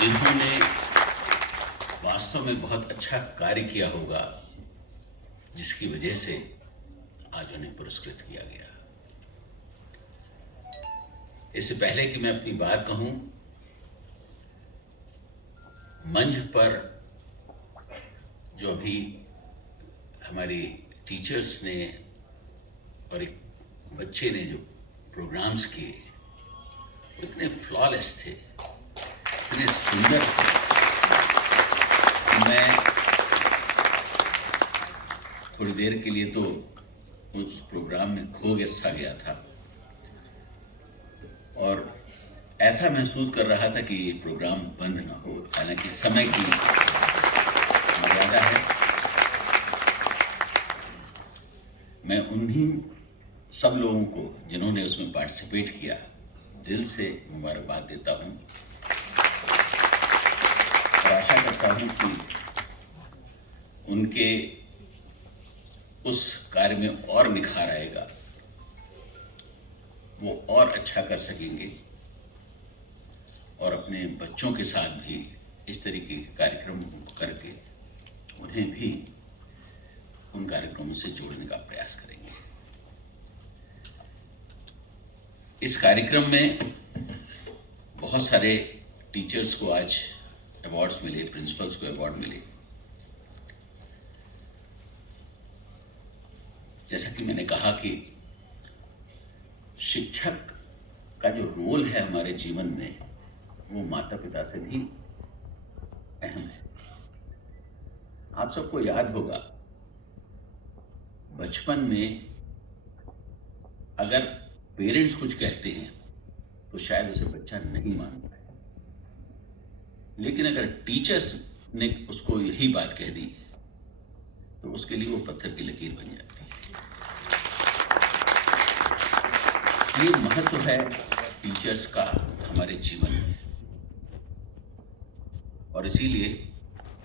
जिन्होंने वास्तव में बहुत अच्छा कार्य किया होगा, जिसकी वजह से आज उन्हें पुरस्कृत किया गया। इससे पहले कि मैं अपनी बात कहूं, मंच पर जो अभी हमारे टीचर्स ने और एक बच्चे ने जो प्रोग्राम्स किए, इतने फ्लॉलेस थे, इतने सुंदर थे कि मैं थोड़ी देर के लिए तो उस प्रोग्राम में खो गया था और ऐसा महसूस कर रहा था कि ये प्रोग्राम बंद ना हो। हालांकि समय की मर्यादा है। मैं उन्हीं सब लोगों को जिन्होंने उसमें पार्टिसिपेट किया, दिल से मुबारकबाद देता हूं और आशा करता हूं कि उनके उस कार्य में और निखार आएगा, वो और अच्छा कर सकेंगे और अपने बच्चों के साथ भी इस तरीके के कार्यक्रम करके उन्हें भी उन कार्यक्रमों से जोड़ने का प्रयास करेंगे। इस कार्यक्रम में बहुत सारे टीचर्स को आज अवार्ड्स मिले, प्रिंसिपल्स को अवार्ड मिले। जैसा कि मैंने कहा कि शिक्षक का जो रोल है हमारे जीवन में, वो माता पिता से भी अहम है। आप सबको याद होगा, बचपन में अगर पेरेंट्स कुछ कहते हैं तो शायद उसे बच्चा नहीं मानता है, लेकिन अगर टीचर्स ने उसको यही बात कह दी तो उसके लिए वो पत्थर की लकीर बन जाती है। ये महत्व है टीचर्स का हमारे जीवन में और इसीलिए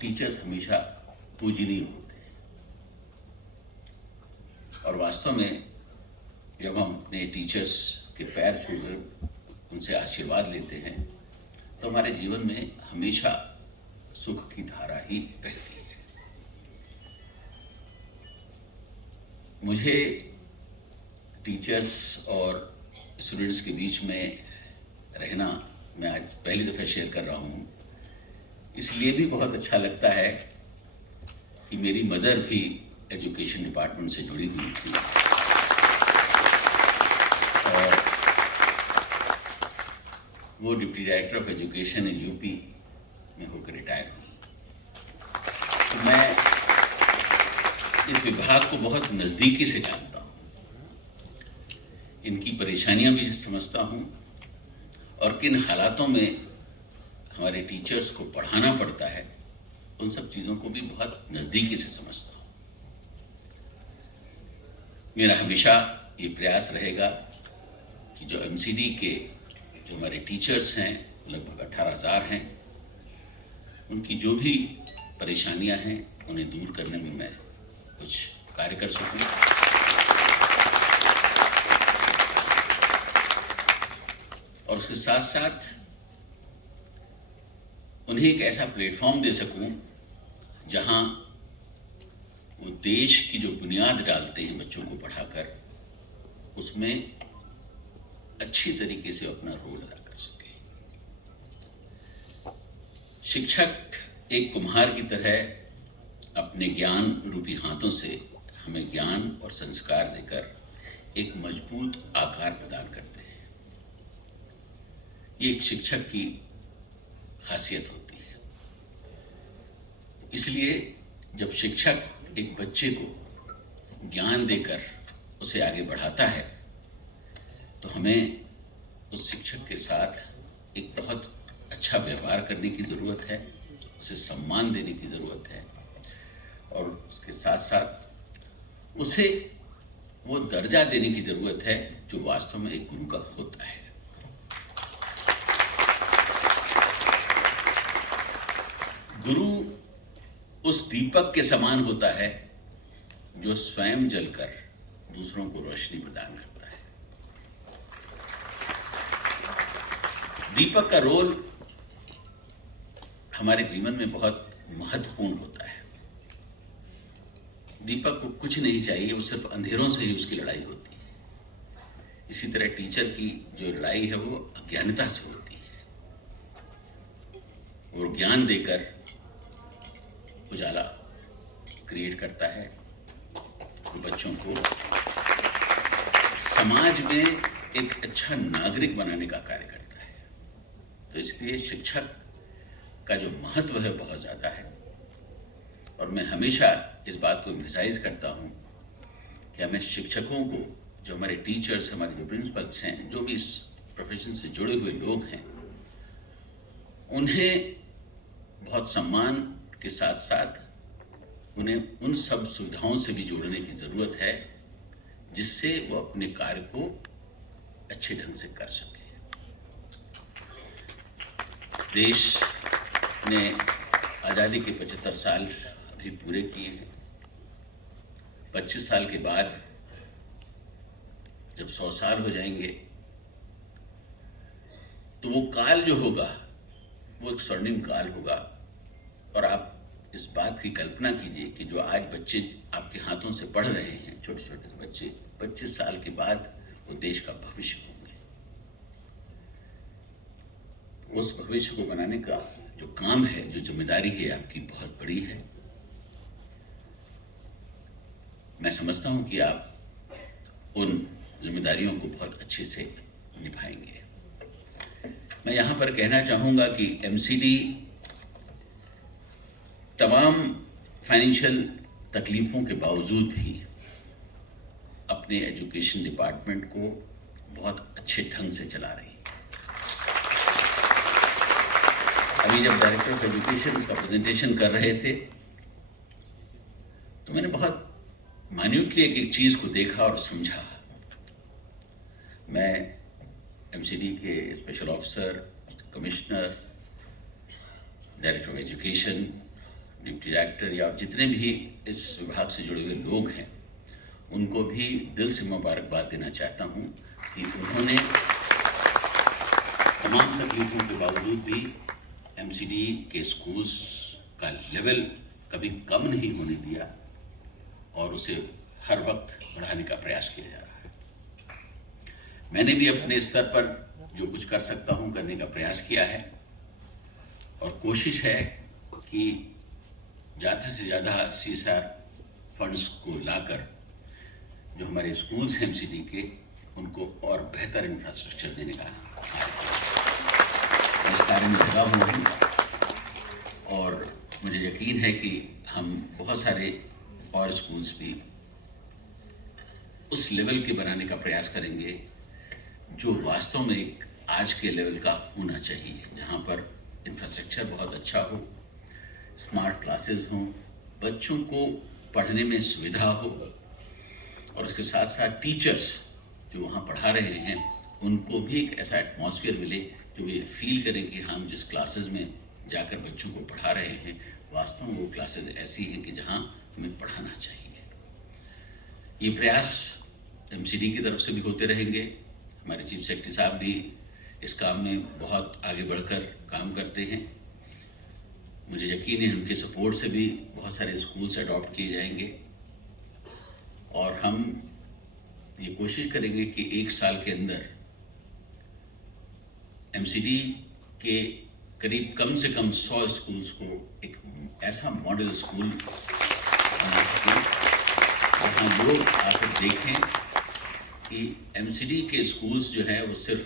टीचर्स हमेशा पूजनीय होते हैं। और वास्तव में जब हम अपने टीचर्स के पैर छूकर उनसे आशीर्वाद लेते हैं तो हमारे जीवन में हमेशा सुख की धारा ही बहती है। मुझे टीचर्स और स्टूडेंट्स के बीच में रहना मैं आज पहली दफ़ा शेयर कर रहा हूँ, इसलिए भी बहुत अच्छा लगता है कि मेरी मदर भी एजुकेशन डिपार्टमेंट से जुड़ी हुई थी और वो deputy director of education in UP में होकर रिटायर हुई। तो मैं इस विभाग को बहुत नज़दीकी से जानता हूँ, इनकी परेशानियां भी समझता हूँ और किन हालातों में हमारे टीचर्स को पढ़ाना पड़ता है, उन सब चीज़ों को भी बहुत नज़दीकी से समझता हूँ। मेरा हमेशा ये प्रयास रहेगा कि जो एमसीडी के जो हमारे टीचर्स हैं, लगभग 18,000 हैं, उनकी जो भी परेशानियां हैं उन्हें दूर करने में मैं कुछ कार्य कर सकूं। और उसके साथ साथ उन्हें एक ऐसा प्लेटफॉर्म दे सकूं जहां वो देश की जो बुनियाद डालते हैं बच्चों को पढ़ाकर, उसमें अच्छी तरीके से अपना रोल अदा कर सके। शिक्षक एक कुम्हार की तरह अपने ज्ञान रूपी हाथों से हमें ज्ञान और संस्कार देकर एक मजबूत आकार प्रदान करते हैं। ये एक शिक्षक की खासियत होती है। इसलिए जब शिक्षक एक बच्चे को ज्ञान देकर उसे आगे बढ़ाता है तो हमें उस शिक्षक के साथ एक बहुत अच्छा व्यवहार करने की ज़रूरत है, उसे सम्मान देने की ज़रूरत है और उसके साथ साथ उसे वो दर्जा देने की ज़रूरत है जो वास्तव में एक गुरु का होता है। गुरु उस दीपक के समान होता है जो स्वयं जलकर दूसरों को रोशनी प्रदान करता है। दीपक का रोल हमारे जीवन में बहुत महत्वपूर्ण होता है। दीपक को कुछ नहीं चाहिए, वो सिर्फ अंधेरों से ही उसकी लड़ाई होती है। इसी तरह टीचर की जो लड़ाई है वो अज्ञानता से होती है, और ज्ञान देकर उजाला क्रिएट करता है और बच्चों को समाज में एक अच्छा नागरिक बनाने का कार्य करता है। तो इसलिए शिक्षक का जो महत्व है बहुत ज़्यादा है, और मैं हमेशा इस बात को एम्फसाइज करता हूँ कि हमें शिक्षकों को, जो हमारे टीचर्स, हमारे जो प्रिंसिपल्स हैं, जो भी इस प्रोफेशन से जुड़े हुए लोग हैं, उन्हें बहुत सम्मान के साथ साथ उन्हें उन सब सुविधाओं से भी जोड़ने की ज़रूरत है जिससे वो अपने कार्य को अच्छे ढंग से कर सके। देश ने आज़ादी के 75 साल अभी पूरे किए हैं। 25 साल के बाद जब 100 साल हो जाएंगे तो वो काल जो होगा वो एक स्वर्णिम काल होगा। और आप इस बात की कल्पना कीजिए कि जो आज बच्चे आपके हाथों से पढ़ रहे हैं, छोटे छोटे बच्चे, 25 साल के बाद वो देश का भविष्य होंगे। उस भविष्य को बनाने का जो काम है, जो जिम्मेदारी है आपकी, बहुत बड़ी है। मैं समझता हूं कि आप उन जिम्मेदारियों को बहुत अच्छे से निभाएंगे। मैं यहां पर कहना चाहूंगा कि एमसीडी तमाम फाइनेंशियल तकलीफों के बावजूद भी अपने एजुकेशन डिपार्टमेंट को बहुत अच्छे ढंग से चला रही है। अभी जब डायरेक्टर ऑफ एजुकेशन इसका प्रेजेंटेशन कर रहे थे तो मैंने बहुत माइन्यूटली एक चीज़ को देखा और समझा। मैं एमसीडी के special officer, commissioner, director of education, deputy director या जितने भी इस विभाग से जुड़े हुए लोग हैं, उनको भी दिल से मुबारकबाद देना चाहता हूं कि उन्होंने तमाम तकलीफों के बावजूद भी एमसीडी के स्कूल्स का लेवल कभी कम नहीं होने दिया और उसे हर वक्त बढ़ाने का प्रयास किया जा रहा है। मैंने भी अपने स्तर पर जो कुछ कर सकता हूं करने का प्रयास किया है, और कोशिश है कि ज़्यादा से ज़्यादा CSR फंड्स को लाकर जो हमारे स्कूल्स हैं एमसीडी के, उनको और बेहतर इंफ्रास्ट्रक्चर देने का इस कार्य में लगा हुआ हूँ। और मुझे यकीन है कि हम बहुत सारे और स्कूल्स भी उस लेवल के बनाने का प्रयास करेंगे जो वास्तव में एक आज के लेवल का होना चाहिए, जहाँ पर इंफ्रास्ट्रक्चर बहुत अच्छा हो, स्मार्ट क्लासेस हों, बच्चों को पढ़ने में सुविधा हो, और उसके साथ साथ टीचर्स जो वहाँ पढ़ा रहे हैं उनको भी एक ऐसा एटमॉस्फेयर मिले जो ये फील करें कि हम जिस क्लासेस में जाकर बच्चों को पढ़ा रहे हैं वास्तव में वो क्लासेस ऐसी हैं कि जहाँ हमें पढ़ाना चाहिए। ये प्रयास एमसीडी की तरफ से भी होते रहेंगे। हमारे चीफ सेक्रेटरी साहब भी इस काम में बहुत आगे बढ़कर काम करते हैं। मुझे यकीन है उनके सपोर्ट से भी बहुत सारे स्कूल्स अडॉप्ट किए जाएंगे, और हम ये कोशिश करेंगे कि 1 साल के अंदर एमसीडी के करीब कम से कम 100 स्कूल्स को एक ऐसा मॉडल स्कूल बना सकें जहाँ लोग आकर देखें कि एमसीडी के स्कूल्स जो हैं वो सिर्फ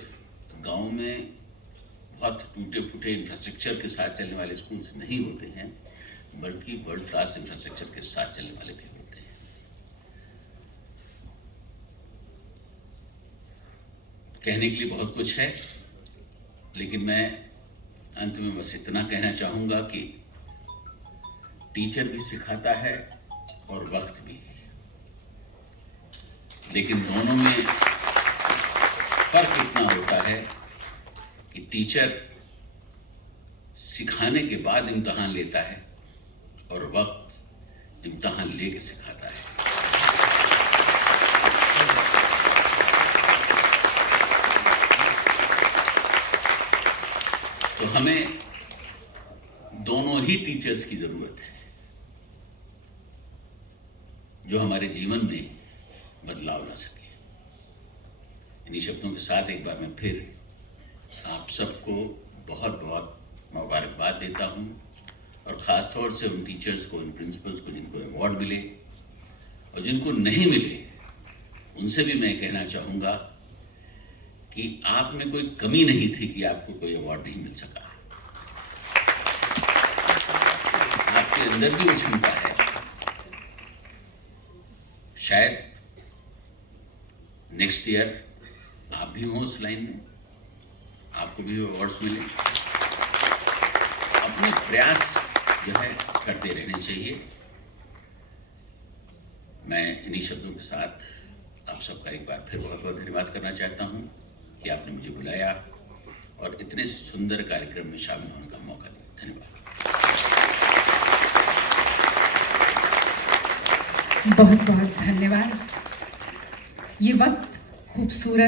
गांव में बहुत टूटे फूटे इंफ्रास्ट्रक्चर के साथ चलने वाले स्कूल्स नहीं होते हैं, बल्कि वर्ल्ड क्लास इंफ्रास्ट्रक्चर के साथ चलने वाले भी होते हैं। कहने के लिए बहुत कुछ है, लेकिन मैं अंत में बस इतना कहना चाहूँगा कि टीचर भी सिखाता है और वक्त भी, लेकिन दोनों में फर्क इतना होता है कि टीचर सिखाने के बाद इम्तहान लेता है और वक्त इम्तहान लेके सिखाता है। तो हमें दोनों ही टीचर्स की जरूरत है जो हमारे जीवन में बदलाव ला सके। इन्हीं शब्दों के साथ एक बार मैं फिर आप सबको बहुत बहुत मुबारकबाद देता हूँ और ख़ास तौर से उन टीचर्स को, उन प्रिंसिपल्स को जिनको अवार्ड मिले और जिनको नहीं मिले उनसे भी मैं कहना चाहूँगा कि आप में कोई कमी नहीं थी कि आपको कोई अवार्ड नहीं मिल सका। आपके अंदर भी वो क्षमता है। शायद नेक्स्ट ईयर आप भी हो उस लाइन में, आपको भी अवार्ड्स मिले। अपने प्रयास जो है करते रहने चाहिए। मैं इन्हीं शब्दों के साथ आप सबका एक बार फिर बहुत बहुत धन्यवाद करना चाहता हूं कि आपने मुझे बुलाया और इतने सुंदर कार्यक्रम में शामिल होने का मौका दिया। धन्यवाद। बहुत बहुत धन्यवाद। ये वक्त खूबसूरत